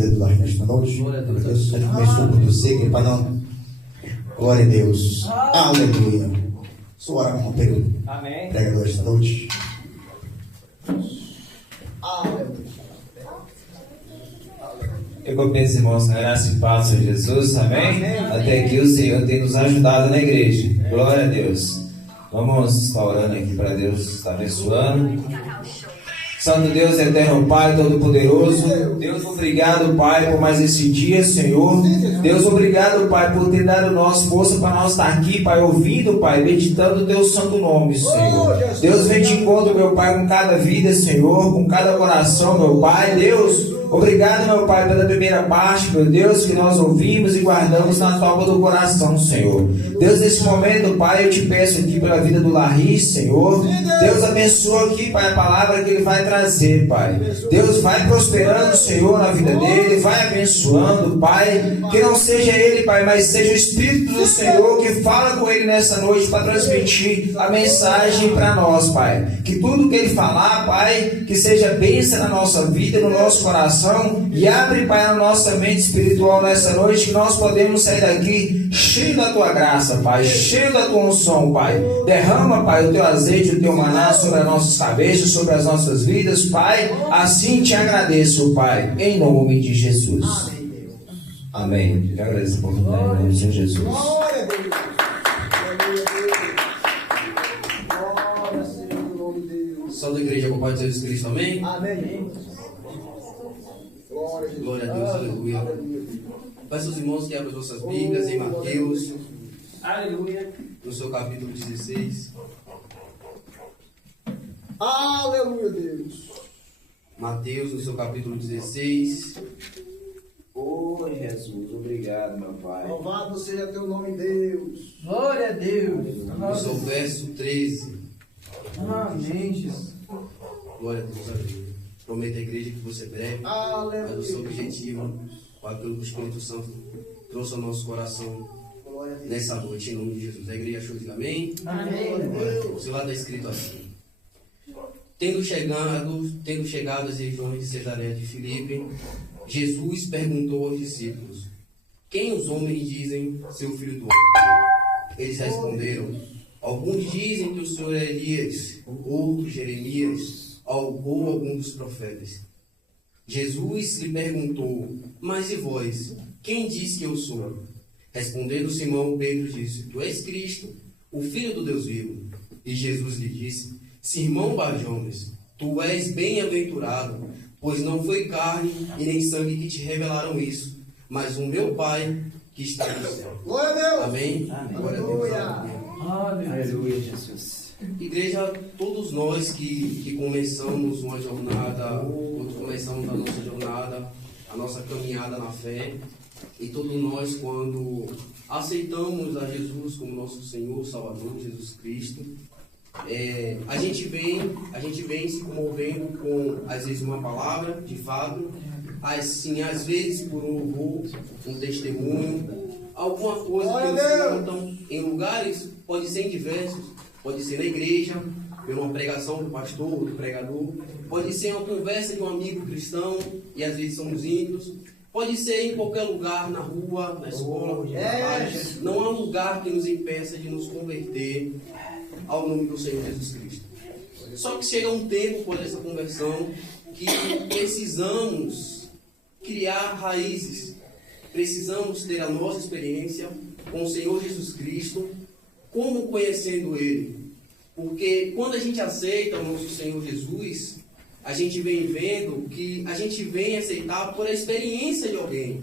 vida do lar nesta noite. Glória a Deus. A gente começou com você, que para não. Glória a Deus. Aleluia. Sou orar com o período. Amém. Pregador esta noite. Aleluia. Eu começo, irmãos, na graça e paz de Jesus, amém? Até aqui o Senhor tem nos ajudado na igreja. Glória a Deus. Vamos estar orando aqui para Deus estar abençoando. Santo Deus, eterno Pai, Todo-Poderoso, Deus, obrigado, Pai, por mais esse dia, Senhor. Deus, obrigado, Pai, por ter dado nós força para nós estar aqui, Pai, ouvindo, Pai, meditando o Teu santo nome, Senhor. Deus, vem de encontro, meu Pai, com cada vida, Senhor, com cada coração, meu Pai. Deus, obrigado, meu Pai, pela primeira parte, meu Deus, que nós ouvimos e guardamos na palma do coração, Senhor. Deus, nesse momento, Pai, eu te peço aqui pela vida do Larry, Senhor. Deus, abençoa aqui, Pai, a palavra que Ele vai trazer, Pai. Deus, vai prosperando, Senhor, na vida dele, vai abençoando, Pai. Que não seja ele, Pai, mas seja o Espírito do Senhor que fala com ele nessa noite para transmitir a mensagem para nós, Pai. Que tudo que ele falar, Pai, que seja bênção na nossa vida, no nosso coração, e abre, Pai, a nossa mente espiritual nessa noite, que nós podemos sair daqui cheio da Tua graça, Pai, cheio da Tua unção, Pai. Derrama, Pai, o Teu azeite, o Teu maná sobre as nossas cabeças, sobre as nossas vidas, Pai. Assim te agradeço, Pai, em nome de Jesus. Amém. Eu agradeço a oportunidade em nome de Jesus. Glória a Deus. Glória, Senhor, em nome de Deus. Salve a igreja com o Pai de Jesus Cristo, amém? Amém. Glória a Deus, aleluia. Peço aos irmãos que abram suas Bíblias em Mateus, Aleluia. no seu capítulo 16. Aleluia, Deus. Mateus, no seu capítulo 16. Oh, Jesus, obrigado, meu Pai. Louvado seja teu nome, Deus. Glória a Deus. No seu verso 13. Amém, Jesus. Glória a Deus, aleluia. Prometo à igreja que você breve, mas o seu Aleluia. objetivo, com aquilo que o Espírito Santo trouxe ao nosso coração Glória a Deus. nessa noite, em nome de Jesus. A igreja achou, diga amém. Amém. O seu lado está escrito assim: Tendo chegado às regiões de Cesareia de Filipe, Jesus perguntou aos discípulos: Quem os homens dizem ser o Filho do Homem? Eles responderam: Alguns dizem que o Senhor é Elias, outros Jeremias, ou algum dos profetas. Jesus lhe perguntou: Mas e vós? Quem diz que eu sou? Respondendo Simão, Pedro disse: Tu és Cristo, o Filho do Deus vivo. E Jesus lhe disse: Simão Barjonas, tu és bem-aventurado, pois não foi carne e nem sangue que te revelaram isso, mas o meu Pai que está no céu. Glória a Deus. Amém? Glória a Deus. Aleluia. Aleluia, Jesus. Igreja, todos nós que começamos uma jornada, outros começamos a nossa jornada, a nossa caminhada na fé, e todos nós, quando aceitamos a Jesus como nosso Senhor, Salvador, Jesus Cristo, a gente vem se comovendo com, às vezes, uma palavra, de fato, assim, às vezes por um louvor, um testemunho, alguma coisa que eles contam em lugares, pode ser em diversos, pode ser na igreja, por uma pregação do pastor ou do pregador, pode ser uma conversa de um amigo cristão, e às vezes somos íntimos, pode ser em qualquer lugar, na rua, na escola, no trabalho. Não há lugar que nos impeça de nos converter ao nome do Senhor Jesus Cristo. Só que chega um tempo, após essa conversão, que precisamos criar raízes, precisamos ter a nossa experiência com o Senhor Jesus Cristo, como conhecendo Ele. Porque quando a gente aceita o nosso Senhor Jesus, a gente vem vendo que a gente vem aceitar por a experiência de alguém.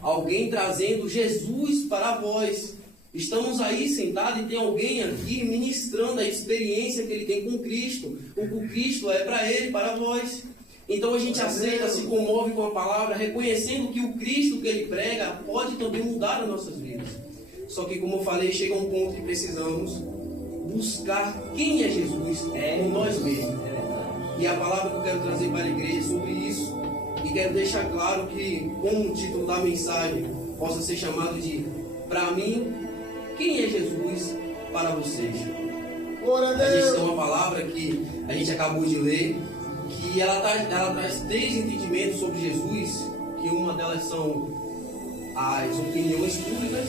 Alguém trazendo Jesus para vós. Estamos aí sentados e tem alguém aqui ministrando a experiência que ele tem com Cristo. O que Cristo é para ele, para vós. Então a gente aceita, se comove com a palavra, reconhecendo que o Cristo que ele prega pode também mudar as nossas vidas. Só que, como eu falei, chega um ponto que precisamos buscar quem é Jesus por nós mesmos. E a palavra que eu quero trazer para a igreja é sobre isso. E quero deixar claro que, como o título da mensagem possa ser chamado de Para mim, quem é Jesus para vocês? Glória a A gente Deus. tem uma palavra que a gente acabou de ler, que ela traz três entendimentos sobre Jesus, que uma elas são as opiniões públicas.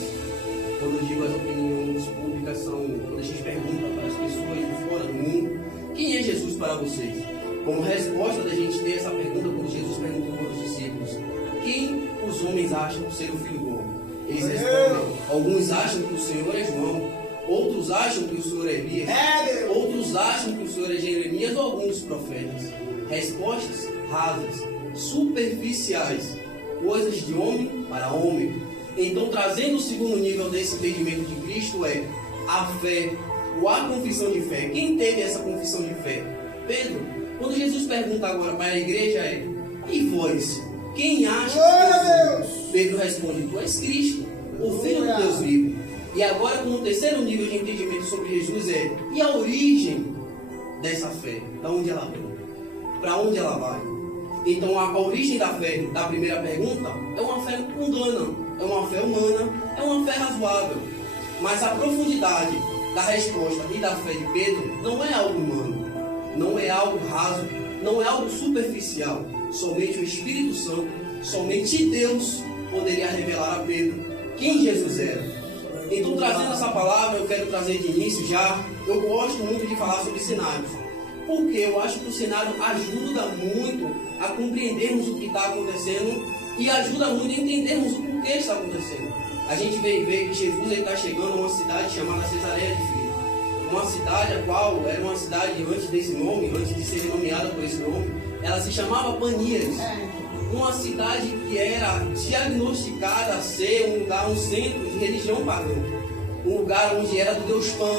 Quando eu digo as opiniões públicas, são quando a gente pergunta para as pessoas de fora do mundo: quem é Jesus para vocês? Como resposta da gente ter essa pergunta, quando Jesus perguntou para os discípulos: quem os homens acham ser o Filho do Homem? Eles respondem: alguns acham que o Senhor é João, outros acham que o Senhor é Elias, outros acham que o Senhor é Jeremias ou alguns profetas. Respostas rasas, superficiais, coisas de homem para homem. Então, trazendo o segundo nível desse entendimento de Cristo é a fé, ou a confissão de fé. Quem teve essa confissão de fé? Pedro. Quando Jesus pergunta agora para a igreja é: e vós? Quem acha que eu sou? Pedro responde: tu és Cristo, o Filho do Deus vivo. E agora, como terceiro nível de entendimento sobre Jesus é: e a origem dessa fé? Da onde ela vem? Para onde ela vai? Então, a origem da fé, da primeira pergunta, é uma fé mundana, é uma fé humana, é uma fé razoável. Mas a profundidade da resposta e da fé de Pedro não é algo humano, não é algo raso, não é algo superficial. Somente o Espírito Santo, somente Deus poderia revelar a Pedro quem Jesus era. Então, trazendo essa palavra, eu quero trazer de início já, eu gosto muito de falar sobre cenários, porque eu acho que o cenário ajuda muito a compreendermos o que está acontecendo e ajuda muito a entendermos o porquê está acontecendo. A gente vê que Jesus está chegando a uma cidade chamada Cesareia de Filipe, uma cidade a qual era uma cidade antes desse nome, antes de ser nomeada por esse nome, ela se chamava Panías, uma cidade que era diagnosticada a ser um lugar, um centro de religião pagã, um lugar onde era do deus Pan,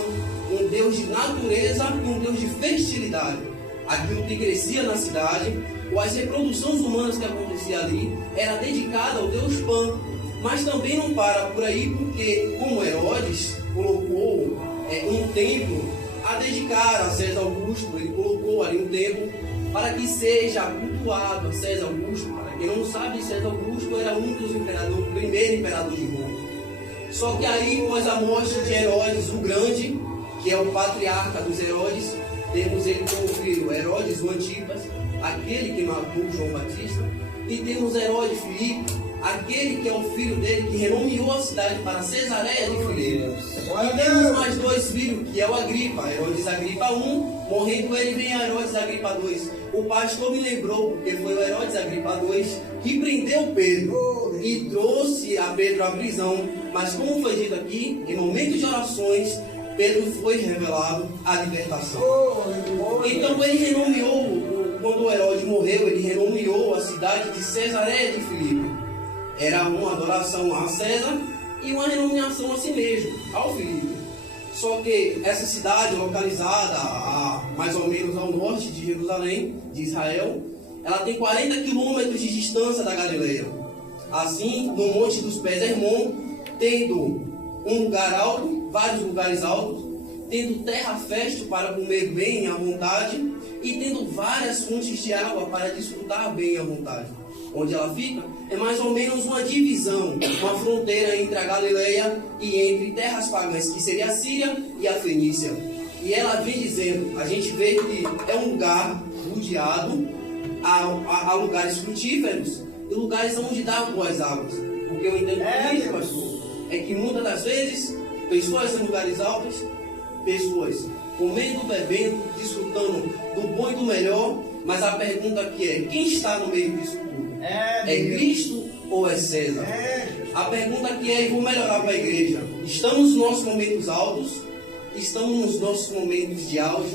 um deus de natureza e um deus de fertilidade. Aquilo que crescia na cidade, ou as reproduções humanas que aconteciam ali, era dedicada ao deus Pan. Mas também não para por aí, porque como Herodes colocou um templo a dedicar a César Augusto, ele colocou ali um templo para que seja cultuado a César Augusto. Para quem não sabe, César Augusto era um dos imperadores, o primeiro imperador de Roma. Só que aí, após a morte de Herodes o Grande, que é o patriarca dos Herodes, temos ele como filho Herodes o Antipas, aquele que matou João Batista, e temos Herodes Filipe, aquele que é o filho dele que renomeou a cidade para Cesareia de Filipe. E temos mais dois filhos, que é o Agripa, Herodes Agripa I, morrendo ele vem a Herodes Agripa II. O pastor me lembrou, porque foi o Herodes Agripa II que prendeu Pedro e trouxe a Pedro à prisão. Mas como foi dito aqui, em momentos de orações, Pedro foi revelado a libertação. Então ele renomeou, quando o Herodes morreu, ele renomeou a cidade de Cesareia de Filipe. Era uma adoração a César e uma renomeação a si mesmo, ao Filipe. Só que essa cidade, localizada mais ou menos ao norte de Jerusalém, de Israel, ela tem 40 quilômetros de distância da Galileia. Assim, no Monte dos Pés Hermon, tendo um lugar alto, vários lugares altos, tendo terra fértil para comer bem à vontade e tendo várias fontes de água para desfrutar bem à vontade. Onde ela fica é mais ou menos uma divisão, uma fronteira entre a Galileia e entre terras pagãs, que seria a Síria e a Fenícia. E ela vem dizendo, a gente vê que é um lugar rodeado a lugares frutíferos e lugares onde dá boas águas. Porque eu entendo por isso, pastor, é que muitas das vezes, pessoas em lugares altos, pessoas comendo, bebendo, desfrutando do bom e do melhor, mas a pergunta aqui é: quem está no meio disso tudo? É Cristo ou é César? A pergunta aqui é, e vou melhorar para a igreja: estamos nos nossos momentos altos? Estamos nos nossos momentos de auge?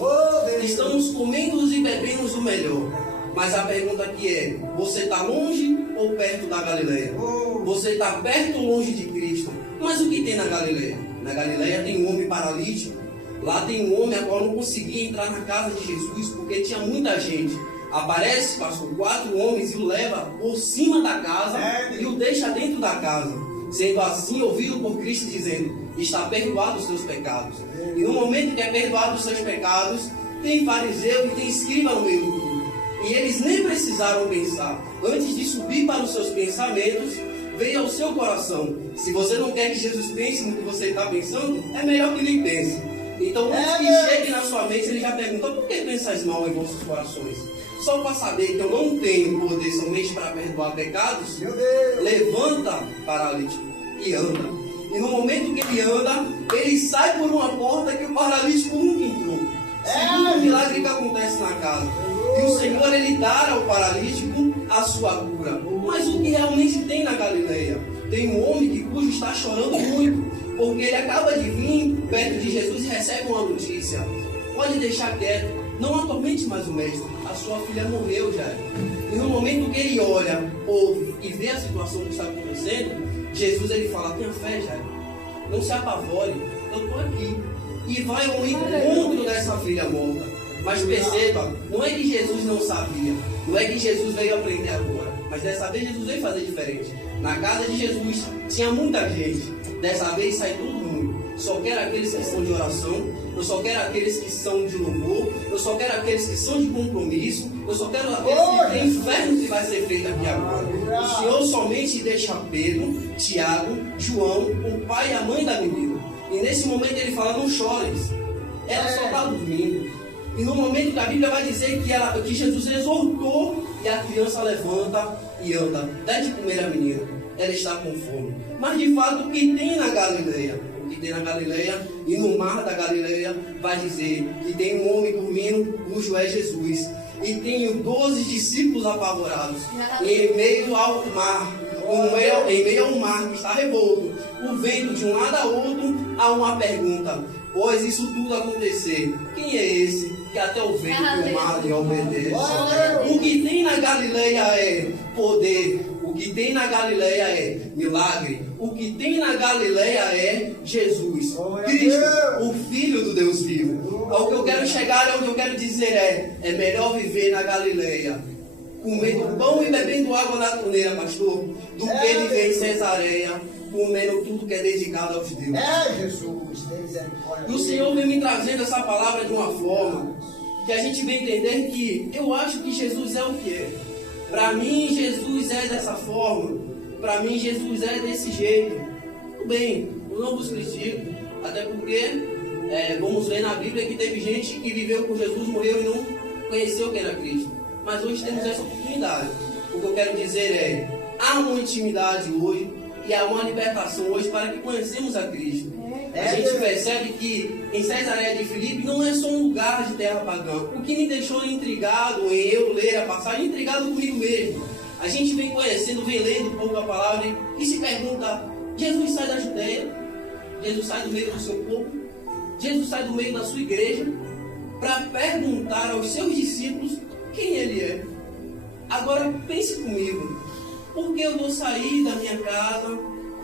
Estamos comendo e bebendo o melhor? Mas a pergunta aqui é: você está longe ou perto da Galileia? Você está perto ou longe de Cristo? Mas o que tem na Galileia? Na Galileia tem um homem paralítico. Lá tem um homem a qual não conseguia entrar na casa de Jesus porque tinha muita gente. Aparece, pastor, 4 homens e o leva por cima da casa e o deixa dentro da casa. Sendo assim ouvido por Cristo dizendo: está perdoado os seus pecados. E no momento que é perdoado os seus pecados, tem fariseu e tem escriba no meio do grupo. E eles nem precisaram pensar. Antes de subir para os seus pensamentos, veio ao seu coração. Se você não quer que Jesus pense no que você está pensando, é melhor que nem pense. Então, antes que chegue na sua mente, ele já pergunta: por que pensais mal em vossos corações? só para saber que eu não tenho poder somente para perdoar pecados, Meu Deus. levanta paralítico e anda. E no momento que ele anda, ele sai por uma porta que o paralítico nunca entrou. Segundo milagre que acontece na casa. E o Senhor, ele dá ao paralítico a sua cura. Mas o que realmente tem na Galileia? Tem um homem que cujo está chorando muito, porque ele acaba de vir perto de Jesus e recebe uma notícia. Pode deixar quieto, não atormente mais o mestre. A sua filha morreu já. E no momento que ele olha, ouve e vê a situação que está acontecendo, Jesus, ele fala: tenha fé, Jair, não se apavore, eu estou aqui. E vai ao encontro dessa filha morta. Mas perceba, não é que Jesus não sabia, não é que Jesus veio aprender agora, mas dessa vez Jesus veio fazer diferente. Na casa de Jesus tinha muita gente, dessa vez sai todo mundo. Só quero aqueles que são de oração, eu só quero aqueles que são de louvor, eu só quero aqueles que são de compromisso, eu só quero aqueles que têm fé no que vai ser feito aqui agora. O Senhor somente deixa Pedro, Tiago, João, o pai e a mãe da menina. E nesse momento ele fala: não chores, ela só está dormindo. E no momento que a Bíblia vai dizer que Jesus exortou, e a criança levanta e anda, dá de comer a menina, ela está com fome. Mas de fato o que tem na Galileia? O que tem na Galileia e no mar da Galileia vai dizer que tem um homem dormindo, cujo é Jesus. E tem 12 discípulos apavorados, em meio ao mar, em meio ao mar que está revolto, o vento de um lado a outro, há uma pergunta: pois isso tudo acontecer, quem é esse que até o vento e o mar lhe obedece? O que tem na Galileia é poder, o que tem na Galileia é milagre, o que tem na Galileia é Jesus Cristo, o Filho do Deus vivo. Ao que eu quero chegar, ao que eu quero dizer é melhor viver na Galileia comendo pão e bebendo água da torneira, pastor, do que viver em Cesareia comendo tudo que é dedicado aos deuses. Jesus, tem misericórdia. E o Senhor vem me trazendo essa palavra de uma forma que a gente vem entender que eu acho que Jesus é o que é. Para mim, Jesus é dessa forma. Para mim, Jesus é desse jeito. Tudo bem, eu não vos critico, até porque vamos ver na Bíblia que teve gente que viveu com Jesus, morreu e não conheceu quem era Cristo. Mas hoje temos essa oportunidade. O que eu quero dizer é: há uma intimidade hoje e há uma libertação hoje para que conhecemos a Cristo. A gente percebe que em Cesareia de Filipe não é só um lugar de terra pagã. O que me deixou intrigado em eu ler a passagem, intrigado comigo mesmo. A gente vem conhecendo, vem lendo um pouco a palavra e se pergunta: Jesus sai da Judeia, Jesus sai do meio do seu povo, Jesus sai do meio da sua igreja para perguntar aos seus discípulos quem ele é. Agora pense comigo: por que eu vou sair da minha casa?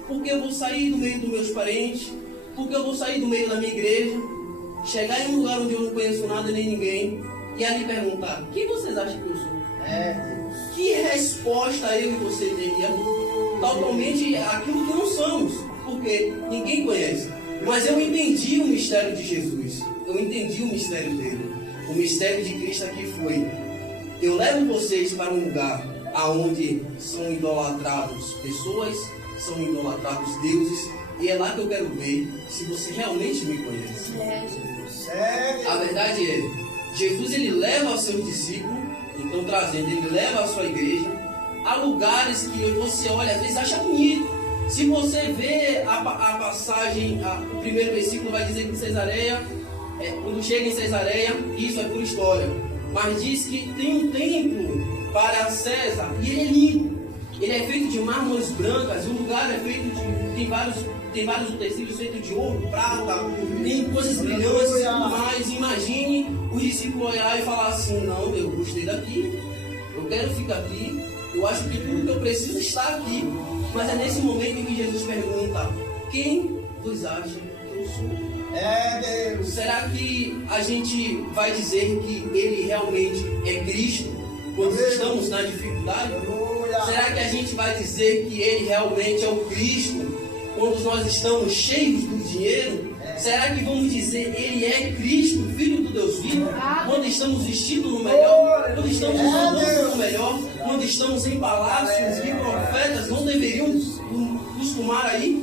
Por que eu vou sair do meio dos meus parentes? Por que eu vou sair do meio da minha igreja? Chegar em um lugar onde eu não conheço nada nem ninguém e ali perguntar: quem vocês acham que eu sou? Que resposta eu e você teria? Totalmente aquilo que não somos, porque ninguém conhece. Mas eu entendi o mistério de Jesus, eu entendi o mistério dele. O mistério de Cristo aqui foi: eu levo vocês para um lugar aonde são idolatrados pessoas, são idolatrados deuses, e é lá que eu quero ver se você realmente me conhece. A verdade é, Jesus, ele leva os seus discípulos, então trazendo, ele leva a sua igreja a lugares que você olha, às vezes acha bonito. Se você vê a passagem, o primeiro versículo vai dizer que em Cesareia, quando chega em Cesareia, isso é por história, mas diz que tem um templo para César, e ele é lindo. Ele é feito de mármores brancas, o lugar é feito de... Tem vários utensílios feitos de ouro, prata, tem coisas brilhantes e tudo mais. Imagine o discípulo olhar e falar assim: não, eu gostei daqui, eu quero ficar aqui, eu acho que tudo que eu preciso está aqui. Mas é nesse momento em que Jesus pergunta: quem vos acha que eu sou? Deus. Será que a gente vai dizer que ele realmente é Cristo quando estamos na dificuldade? Será que a gente vai dizer que ele realmente é o Cristo quando nós estamos cheios do dinheiro? Será que vamos dizer ele é Cristo, Filho do Deus vivo, quando estamos vestidos no melhor, quando estamos andando no melhor, quando estamos em palácios e profetas não deveriam costumar aí?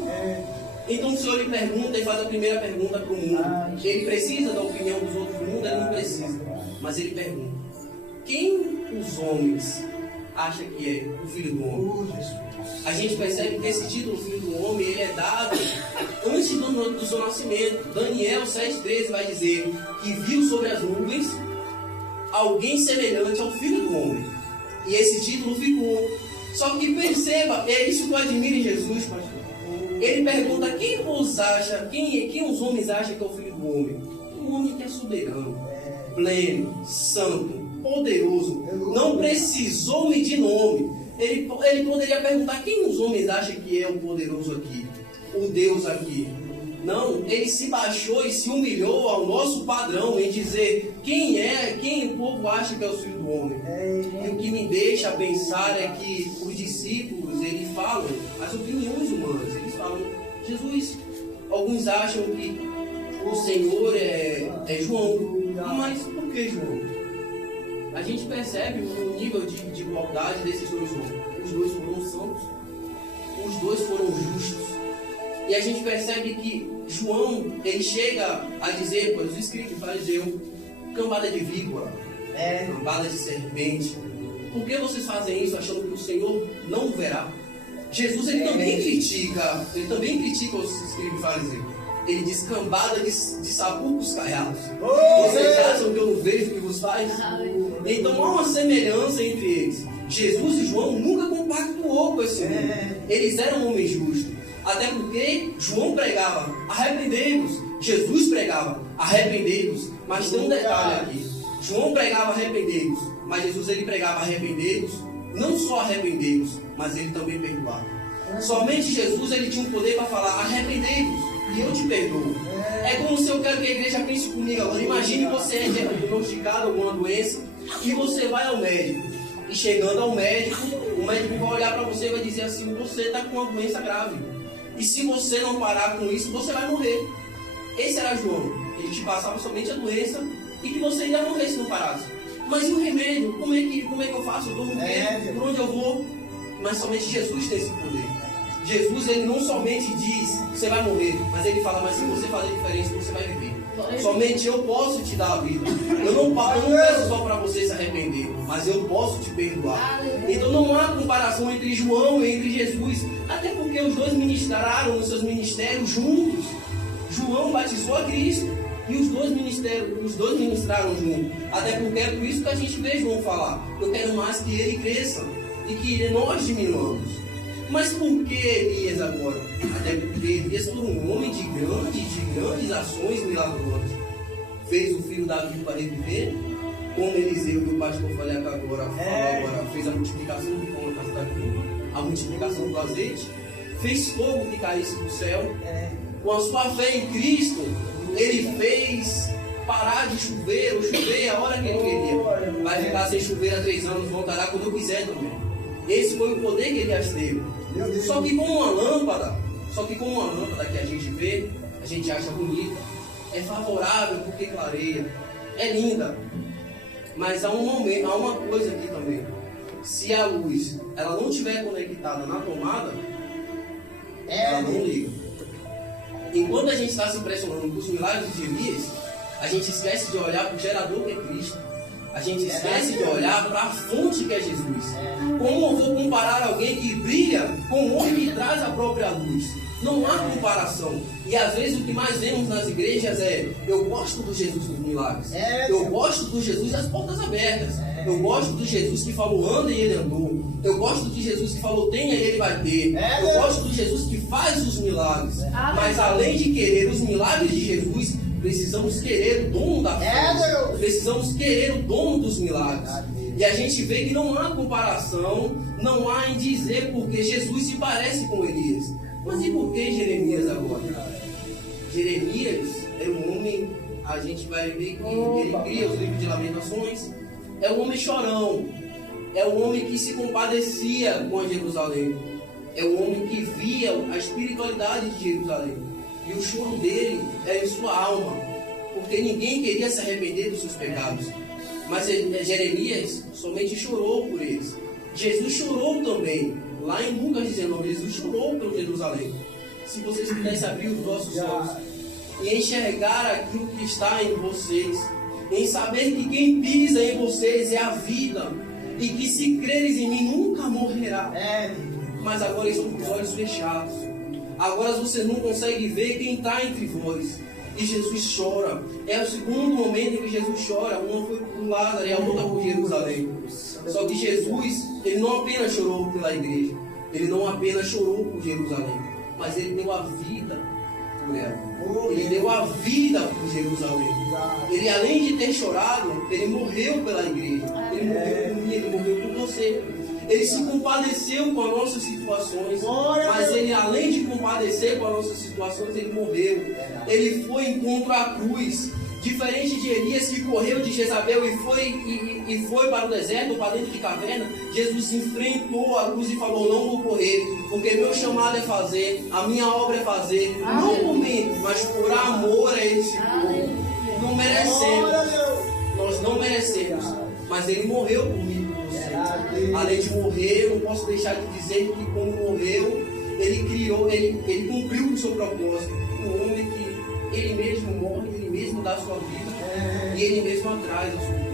Então o Senhor lhe pergunta e faz a primeira pergunta para o mundo. Ele precisa da opinião dos outros do mundo? Ele não precisa. Mas ele pergunta: quem os homens acham que é o Filho do Homem? A gente percebe que esse título, Filho do Homem, ele é dado antes do seu nascimento. Daniel 7,13 vai dizer que viu sobre as nuvens alguém semelhante ao Filho do Homem. E esse título ficou. Só que perceba, é isso que eu admiro em Jesus, pastor. Ele pergunta: quem os homens acham que é o Filho do Homem? Um homem que é soberano, pleno, santo, poderoso, não precisou medir nome. Ele poderia perguntar: quem os homens acham que é o poderoso aqui? O Deus aqui? Não, ele se baixou e se humilhou ao nosso padrão em dizer quem o povo acha que é o Filho do Homem. E o que me deixa pensar é que os discípulos, eles falam as opiniões humanas. Eles falam: Jesus, alguns acham que o Senhor é João. Mas por que João? A gente percebe o nível de igualdade desses dois homens. Os dois foram santos, os dois foram justos. E a gente percebe que João, ele chega a dizer para os escritos do fariseu: cambada de víbora, cambada de serpente, por que vocês fazem isso achando que o Senhor não o verá? Jesus, ele também critica os escritos do fariseu. Ele diz: cambada de sabucos caiados. Vocês acham que eu não vejo o que vos faz? Então há uma semelhança entre eles. Jesus e João nunca compactuou com esse mundo. Eles eram homens justos. Até porque João pregava: arrependei-vos. Jesus pregava: arrependei-vos. Mas tem um detalhe aqui: João pregava: arrependei-vos. Mas Jesus, ele pregava: arrependei-vos. Não só arrependei-vos, mas ele também perdoava. Somente Jesus, ele tinha um poder para falar: arrependei-vos e eu te perdoo. É como se eu quero que a igreja pense comigo agora. Imagine você é diagnosticado alguma doença e você vai ao médico. E chegando ao médico, o médico vai olhar para você e vai dizer assim: você está com uma doença grave. E se você não parar com isso, você vai morrer. Esse era João. Ele te passava somente a doença e que você ia morrer se não parasse. Mas e o remédio? Como é que eu faço? Eu dou um remédio? Por onde eu vou? Mas somente Jesus tem esse poder. Jesus, ele não somente diz: você vai morrer, mas ele fala: mas se você fazer diferença, você vai viver. Somente eu posso te dar a vida. Eu não peço só para você se arrepender, mas eu posso te perdoar. Então não há comparação entre João e entre Jesus, até porque os dois ministraram nos seus ministérios juntos. João batizou a Cristo e os dois ministraram juntos. Até porque é por isso que a gente vê João falar: eu quero mais que ele cresça e que nós diminuamos. Mas por que Elias agora? Até porque Elias foi um homem de grandes ações milagrosas. Fez o filho Davi para reviver, como Eliseu, que o pastor falou agora, fez a multiplicação do pão na casa da viúva, a multiplicação do azeite, fez fogo que caísse do céu. Com a sua fé em Cristo, ele fez parar de chover, ou chover a hora que ele queria. Vai ficar sem chover há 3 anos, voltará quando eu quiser também. Esse foi o poder que Elias teve. Só que com uma lâmpada que a gente vê, a gente acha bonita, é favorável porque clareia, é linda. Mas há uma coisa aqui também: se a luz ela não estiver conectada na tomada, ela não liga. Enquanto a gente está se impressionando com os milagres de Elias, a gente esquece de olhar para o gerador que é Cristo. A gente esquece de olhar para a fonte que é Jesus. Como eu vou comparar alguém que brilha com um homem que traz a própria luz? Não há comparação. E às vezes o que mais vemos nas igrejas é: eu gosto do Jesus dos milagres. Eu gosto do Jesus das portas abertas. Eu gosto do Jesus que falou: anda e ele andou. Eu gosto de Jesus que falou: tenha e ele vai ter. Eu gosto do Jesus que faz os milagres. Mas além de querer os milagres de Jesus, precisamos querer o dono da fé. Precisamos querer o dono dos milagres. E a gente vê que não há comparação, não há em dizer porque Jesus se parece com Elias. Mas e por que Jeremias agora? Jeremias é um homem, a gente vai ver que ele cria os livros de lamentações. É um homem chorão. É um homem que se compadecia com a Jerusalém. É um homem que via a espiritualidade de Jerusalém. E o choro dele era em sua alma, porque ninguém queria se arrepender dos seus pecados. Mas Jeremias somente chorou por eles. Jesus chorou também. Lá em Lucas 19, Jesus chorou pelo Jerusalém. Se vocês pudessem abrir os vossos olhos e enxergar aquilo que está em vocês, em saber que quem pisa em vocês é a vida, e que se creres em mim nunca morrerá. É, Mas agora eles estão com os olhos fechados. Agora você não consegue ver quem está entre vós. E Jesus chora. É o segundo momento em que Jesus chora. Uma foi por Lázaro e a outra por Jerusalém. Só que Jesus, ele não apenas chorou pela igreja. Ele não apenas chorou por Jerusalém. Mas ele deu a vida por ela. Ele deu a vida por Jerusalém. Ele, além de ter chorado, ele morreu pela igreja. Ele morreu por mim, ele morreu por você. Ele se compadeceu com as nossas situações, mas ele, além de compadecer com as nossas situações, ele morreu. Ele foi em contra a cruz. Diferente de Elias, que correu de Jezabel e foi para o deserto, ou para dentro de caverna, Jesus enfrentou a cruz e falou: não vou correr, porque meu chamado é fazer, a minha obra é fazer, não por mim, mas por amor a esse povo. Não merecemos, nós não merecemos, mas ele morreu por mim. Além de morrer, eu não posso deixar de dizer que como morreu, ele cumpriu com o seu propósito. Um homem que ele mesmo morre, ele mesmo dá a sua vida, e ele mesmo atrás o seu corpo.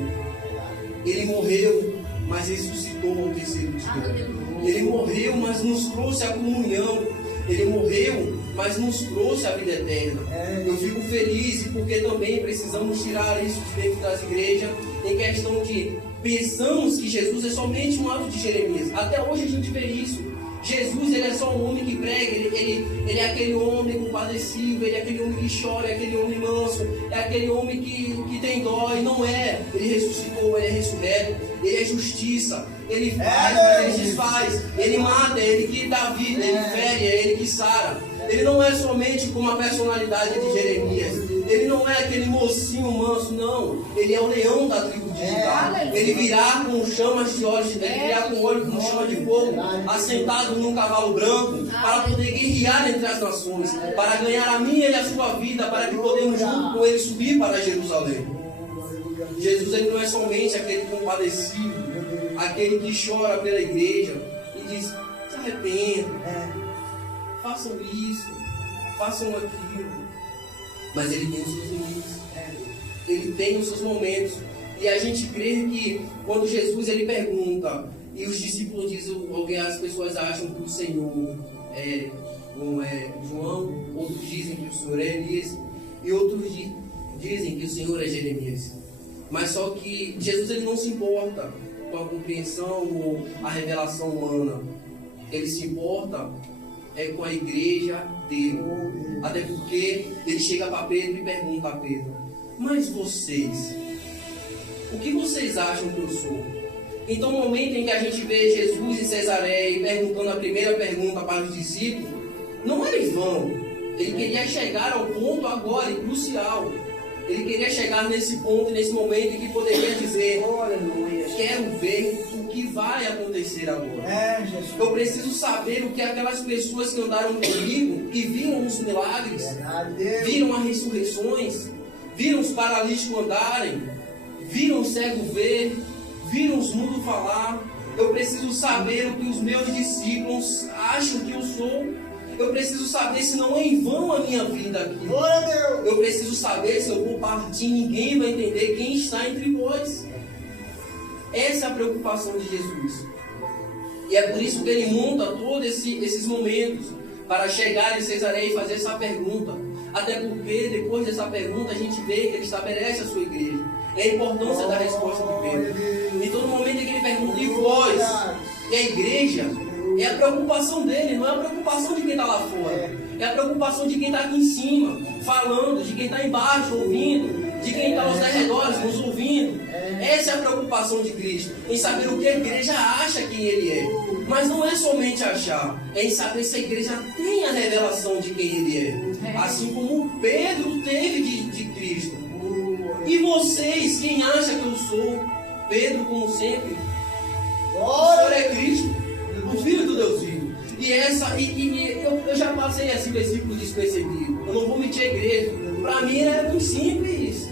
Ele morreu, mas ressuscitou ao terceiro dia. Ele morreu, mas nos trouxe a comunhão. Ele morreu, mas nos trouxe a vida eterna. Eu fico feliz porque também precisamos tirar isso de dentro das igrejas, em questão de pensamos que Jesus é somente um ato de Jeremias. Até hoje a gente vê isso. Jesus, ele é só um homem que prega, ele é aquele homem compadecido, ele é aquele homem que chora, é aquele homem manso, é aquele homem que tem dó, e não é. Ele ressuscitou, ele é ressurreto, ele é justiça, ele faz, mas ele desfaz, ele mata, é ele que dá vida, ele fere, é ele que sara. Ele não é somente como a personalidade de Jeremias, ele não é aquele mocinho manso, não. Ele é o leão da tribo de Judá. Ele virá com chamas de olhos, ele virá com óleo como chama de fogo, assentado num cavalo branco, para poder guerrear entre as nações, para ganhar a minha e a sua vida, para que podemos junto com ele subir para Jerusalém. Jesus, ele não é somente aquele compadecido, aquele que chora pela igreja e diz: se arrependam, façam isso, façam aquilo. Mas ele tem os seus limites, ele tem os seus momentos. E a gente crê que quando Jesus ele pergunta, e os discípulos dizem, alguém, as pessoas acham que o Senhor não é João, outros dizem que o Senhor é Elias, e outros dizem que o Senhor é Jeremias. Mas só que Jesus ele não se importa com a compreensão ou a revelação humana. Ele se importa com a igreja dele. Até porque ele chega para Pedro e pergunta a Pedro: mas vocês, o que vocês acham que eu sou? Então, no momento em que a gente vê Jesus em Cesareia perguntando a primeira pergunta para os discípulos, não era em vão. Ele queria chegar ao ponto agora, crucial. Ele queria chegar nesse ponto, nesse momento em que poderia dizer: quero ver o que vai acontecer agora. Eu preciso saber o que aquelas pessoas que andaram comigo e viram os milagres, viram as ressurreições, viram os paralíticos andarem, viram os cegos ver, viram os mudos falar. Eu preciso saber o que os meus discípulos acham que eu sou. Eu preciso saber se não é em vão a minha vida aqui. Eu preciso saber se eu vou partir, ninguém vai entender quem está entre vós. Essa é a preocupação de Jesus. E é por isso que ele monta todos esses momentos para chegar em Cesareia e fazer essa pergunta. Até porque depois dessa pergunta a gente vê que ele estabelece a sua igreja. É a importância da resposta de Pedro. Então no momento em que ele pergunta: e vós? E a igreja? É a preocupação dele, não é a preocupação de quem está lá fora. É a preocupação de quem está aqui em cima, falando, de quem está embaixo, ouvindo, de quem está aos arredores, nos ouvindo. Essa é a preocupação de Cristo, em saber o que a igreja acha quem Ele é. Mas não é somente achar, é em saber se a igreja tem a revelação de quem Ele é. Assim como Pedro teve de Cristo. E vocês, quem acha que eu sou? Pedro, como sempre. O Senhor é Cristo, o Filho do Deus vivo. E eu já passei esse versículo despercebido. Eu não vou mentir a igreja. Para mim era um simples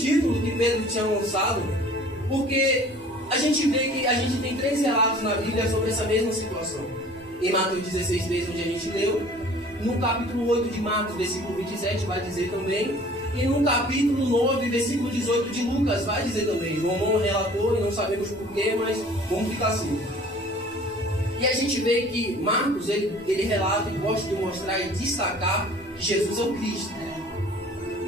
título que Pedro tinha lançado. Porque a gente vê que a gente tem 3 relatos na Bíblia sobre essa mesma situação. Em Mateus 16:3, onde a gente leu. No capítulo 8 de Marcos, versículo 27, vai dizer também. E no capítulo 9, versículo 18 de Lucas, vai dizer também. João não relatou e não sabemos porquê, mas vamos ficar assim. E a gente vê que Marcos, ele relata e gosta de mostrar e destacar que Jesus é o Cristo.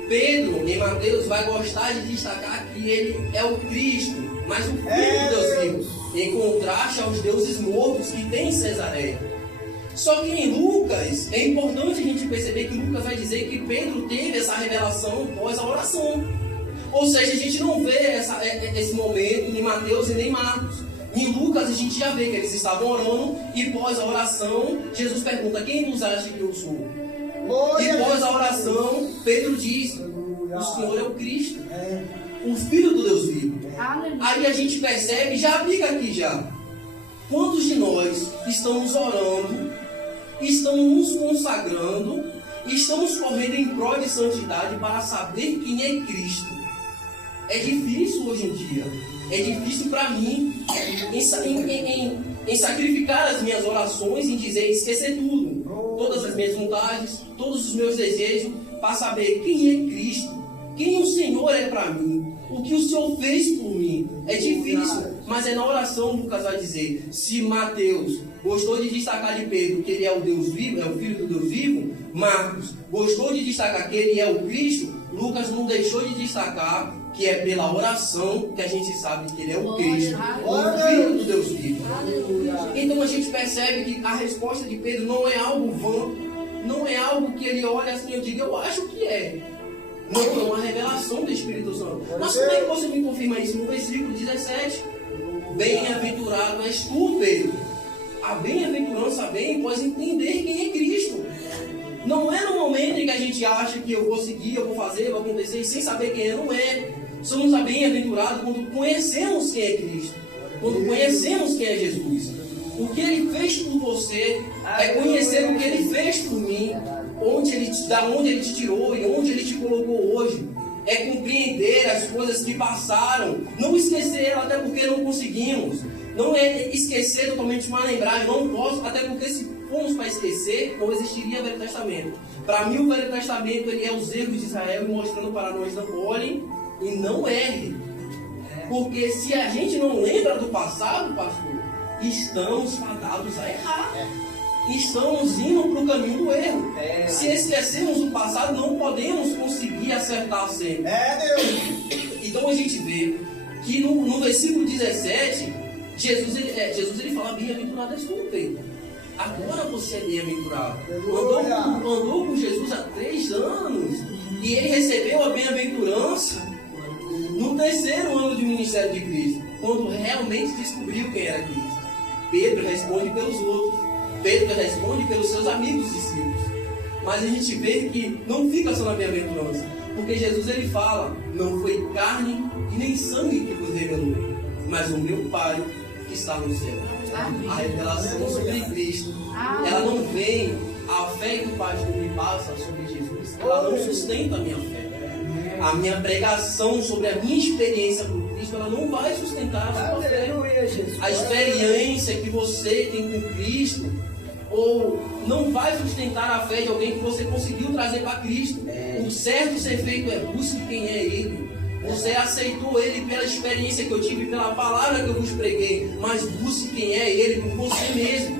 Pedro, em Mateus, vai gostar de destacar que ele é o Cristo, mas o Filho de Deus vivo, em contraste aos deuses mortos que tem em Cesareia. Só que em Lucas, é importante a gente perceber que Lucas vai dizer que Pedro teve essa revelação após a oração. Ou seja, a gente não vê esse momento em Mateus e nem Marcos. Em Lucas a gente já vê que eles estavam orando e após a oração, Jesus pergunta: quem nos acha que eu sou? E após a oração, Pedro diz: o Senhor é o Cristo, o Filho do Deus vivo. Aí a gente percebe, já aplica aqui já. Quantos de nós estamos orando, estamos nos consagrando, estamos correndo em prol de santidade para saber quem é Cristo? É difícil hoje em dia. É difícil para mim em sacrificar as minhas orações, em dizer, esquecer tudo, todas as minhas vontades, todos os meus desejos, para saber quem é Cristo, quem o Senhor é para mim, o que o Senhor fez por mim. É difícil, mas é na oração Lucas vai dizer. Se Mateus gostou de destacar de Pedro que ele é o Deus vivo, é o Filho do Deus vivo, Marcos gostou de destacar que ele é o Cristo, Lucas não deixou de destacar que é pela oração que a gente sabe que ele é o Cristo, o Filho do Deus vivo. Então a gente percebe que a resposta de Pedro não é algo vã, não é algo que ele olha assim e diga, eu acho que é. Não, é uma revelação do Espírito Santo. Mas como é que você me confirma isso? No versículo 17, bem-aventurado és tu, Pedro. A bem-aventurança vem após entender quem é Cristo. Não é no momento em que a gente acha que eu vou seguir, eu vou fazer, vai acontecer, sem saber quem é, não é. Somos bem-aventurados quando conhecemos quem é Cristo, quando conhecemos quem é Jesus. O que Ele fez por você é conhecer o que Ele fez por mim, da onde Ele te tirou e onde Ele te colocou hoje. É compreender as coisas que passaram, não esquecer, até porque não conseguimos. Não é esquecer totalmente, mas lembrar, eu não posso, até porque se formos para esquecer, não existiria o Velho Testamento. Para mim, o Velho Testamento ele é os erros de Israel e mostrando para nós não olhem e não errem. Porque se a gente não lembra do passado, pastor, estamos fadados a errar. Estamos indo para o caminho do erro. Se esquecermos o passado, não podemos conseguir acertar sempre. Então a gente vê que no versículo 17, Jesus ele fala, bem-aventurado és tu, Pedro. Agora você é bem-aventurado. Andou com Jesus há 3 anos. E ele recebeu a bem-aventurança no 3º ano de ministério de Cristo, quando realmente descobriu quem era Cristo. Pedro responde pelos outros. Pedro responde pelos seus amigos discípulos. Mas a gente vê que não fica só na bem-aventurança. Porque Jesus ele fala, não foi carne e nem sangue que vos revelou, mas o meu Pai que está no céu. A revelação sobre Cristo, ela não vem, a fé que o pastor me passa sobre Jesus, ela não sustenta a minha fé. A minha pregação sobre a minha experiência com Cristo, ela não vai sustentar a sua fé. A experiência que você tem com Cristo, ou não vai sustentar a fé de alguém que você conseguiu trazer para Cristo. O certo ser feito é busque quem é Ele. Você aceitou Ele pela experiência que eu tive, pela palavra que eu vos preguei, mas busque quem é Ele por você mesmo.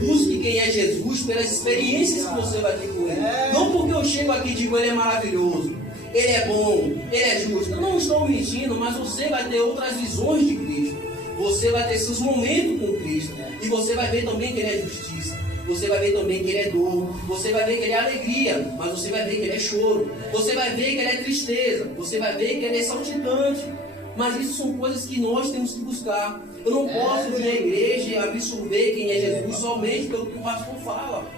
Busque quem é Jesus pelas experiências que você vai ter com Ele. Não porque eu chego aqui e digo Ele é maravilhoso, Ele é bom, Ele é justo. Eu não estou mentindo, mas você vai ter outras visões de Cristo. Você vai ter seus momentos com Cristo. E você vai ver também que Ele é justiça. Você vai ver também que Ele é dor. Você vai ver que Ele é alegria. Mas você vai ver que Ele é choro. Você vai ver que Ele é tristeza. Você vai ver que Ele é saltitante. Mas isso são coisas que nós temos que buscar. Eu não posso vir na igreja e absorver quem é Jesus somente pelo que o pastor fala.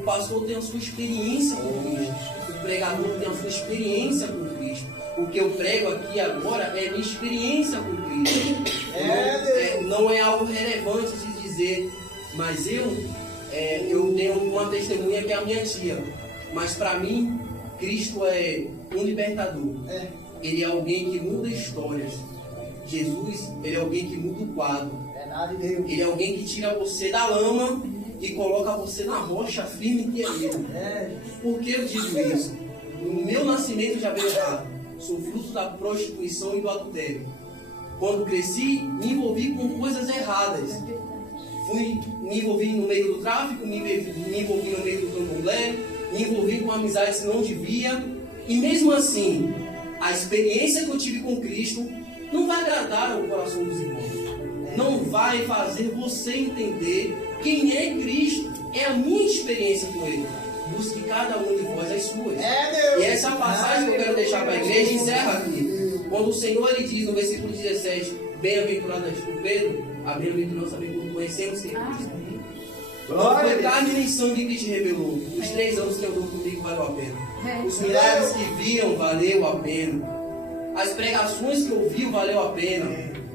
O pastor tem a sua experiência com Cristo. O pregador tem a sua experiência com Cristo. O que eu prego aqui agora é minha experiência com Cristo. Não é algo relevante de dizer, mas eu tenho uma testemunha que é a minha tia. Mas para mim, Cristo é um libertador. Ele é alguém que muda histórias. Jesus, Ele é alguém que muda o quadro. Ele é alguém que tira você da lama e coloca você na rocha firme que é Ele. Por que eu digo isso? O meu nascimento já veio errado. Sou fruto da prostituição e do adultério. Quando cresci, me envolvi com coisas erradas. Me envolvi no meio do tráfico, me envolvi no meio do candomblé, me envolvi com amizades que não devia. E mesmo assim, a experiência que eu tive com Cristo não vai agradar ao coração dos irmãos. Não vai fazer você entender quem é Cristo. É a minha experiência com Ele. Busque cada um de vós as suas. E essa passagem que eu quero deixar para a igreja encerra aqui. Quando o Senhor ele diz no versículo 17: bem-aventurado és tu, Pedro, a bem-aventurança vem quando conhecemos que é Cristo. Não foi carne nem sangue que te revelou. Os 3 anos que andou comigo valeu a pena. Os milagres que viram valeu a pena. As pregações que ouviu valeu a pena.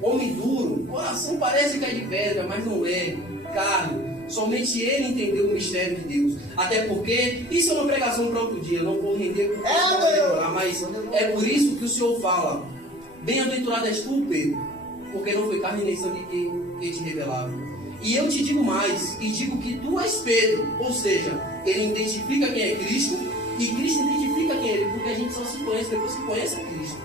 Homem duro, coração parece que é de pedra, mas não é. Carne. Somente ele entendeu o mistério de Deus. Até porque, isso é uma pregação para outro dia. Eu não vou render mas é por isso que o Senhor fala: bem-aventurado és tu, Pedro, porque não foi carne nem sangue que te revelava. E eu te digo mais, e digo que tu és Pedro. Ou seja, ele identifica quem é Cristo, e Cristo identifica quem é ele, porque a gente só se conhece depois que conhece Cristo.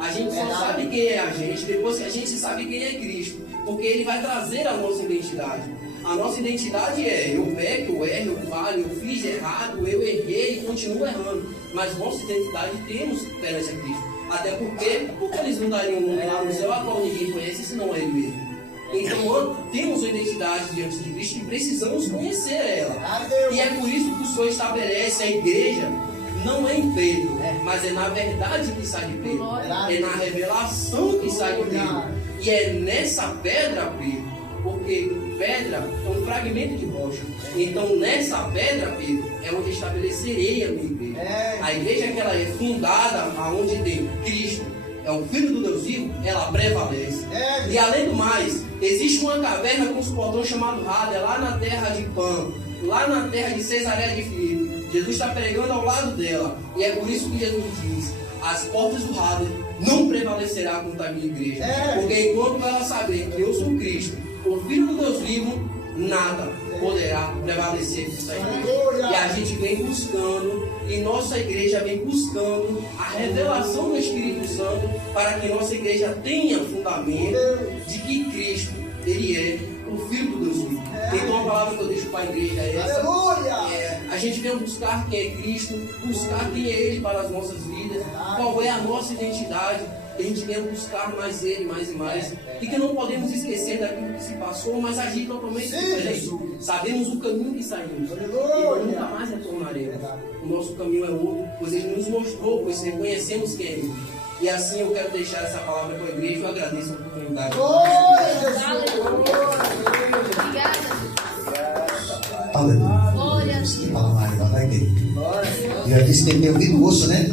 A gente só sabe quem é a gente depois que a gente sabe quem é Cristo, porque ele vai trazer a nossa identidade. A nossa identidade é: eu peco, eu erro, eu falho, eu fiz errado, eu errei e continuo errando. Mas nossa identidade temos perante a Cristo. Até porque eles não dariam um nome lá no céu a qual ninguém conhece, senão é Ele mesmo. Então temos uma identidade diante de Cristo e precisamos conhecer ela. E é por isso que o Senhor estabelece a igreja. Não é em Pedro, mas é na verdade que sai de Pedro. É na revelação que sai de Pedro. E é nessa pedra, Pedro, porque pedra é um fragmento de rocha. Então nessa pedra, Pedro, é onde estabelecerei a minha igreja. A igreja que ela é fundada aonde tem Cristo, é o Filho do Deus vivo, ela prevalece. E além do mais, existe uma caverna com os portões chamado Hada, lá na terra de Pan, lá na terra de Cesareia de Filipe. Jesus está pregando ao lado dela. E é por isso que Jesus diz: as portas do Hada não prevalecerá contra a minha igreja. Porque enquanto ela saber que eu sou Cristo, o Filho do Deus vivo, nada poderá prevalecer contra a igreja. E a gente vem buscando, e nossa igreja vem buscando a revelação do Espírito Santo para que nossa igreja tenha fundamento de que Cristo, Ele é o Filho do Deus vivo. Então a palavra que eu deixo para a igreja é essa. A gente vem buscar quem é Cristo, buscar quem é Ele para as nossas vidas, qual é a nossa identidade. Que a gente venha buscar mais Ele, mais e mais. E que não podemos esquecer daquilo que se passou, mas agir totalmente diferente. Sabemos o caminho que saímos. E nunca mais retornaremos. O nosso caminho é outro, pois Ele nos mostrou, pois reconhecemos quem é Ele. E assim eu quero deixar essa palavra com a igreja. Eu agradeço a oportunidade. Aleluia. Já disse que tem ouvido o osso, né?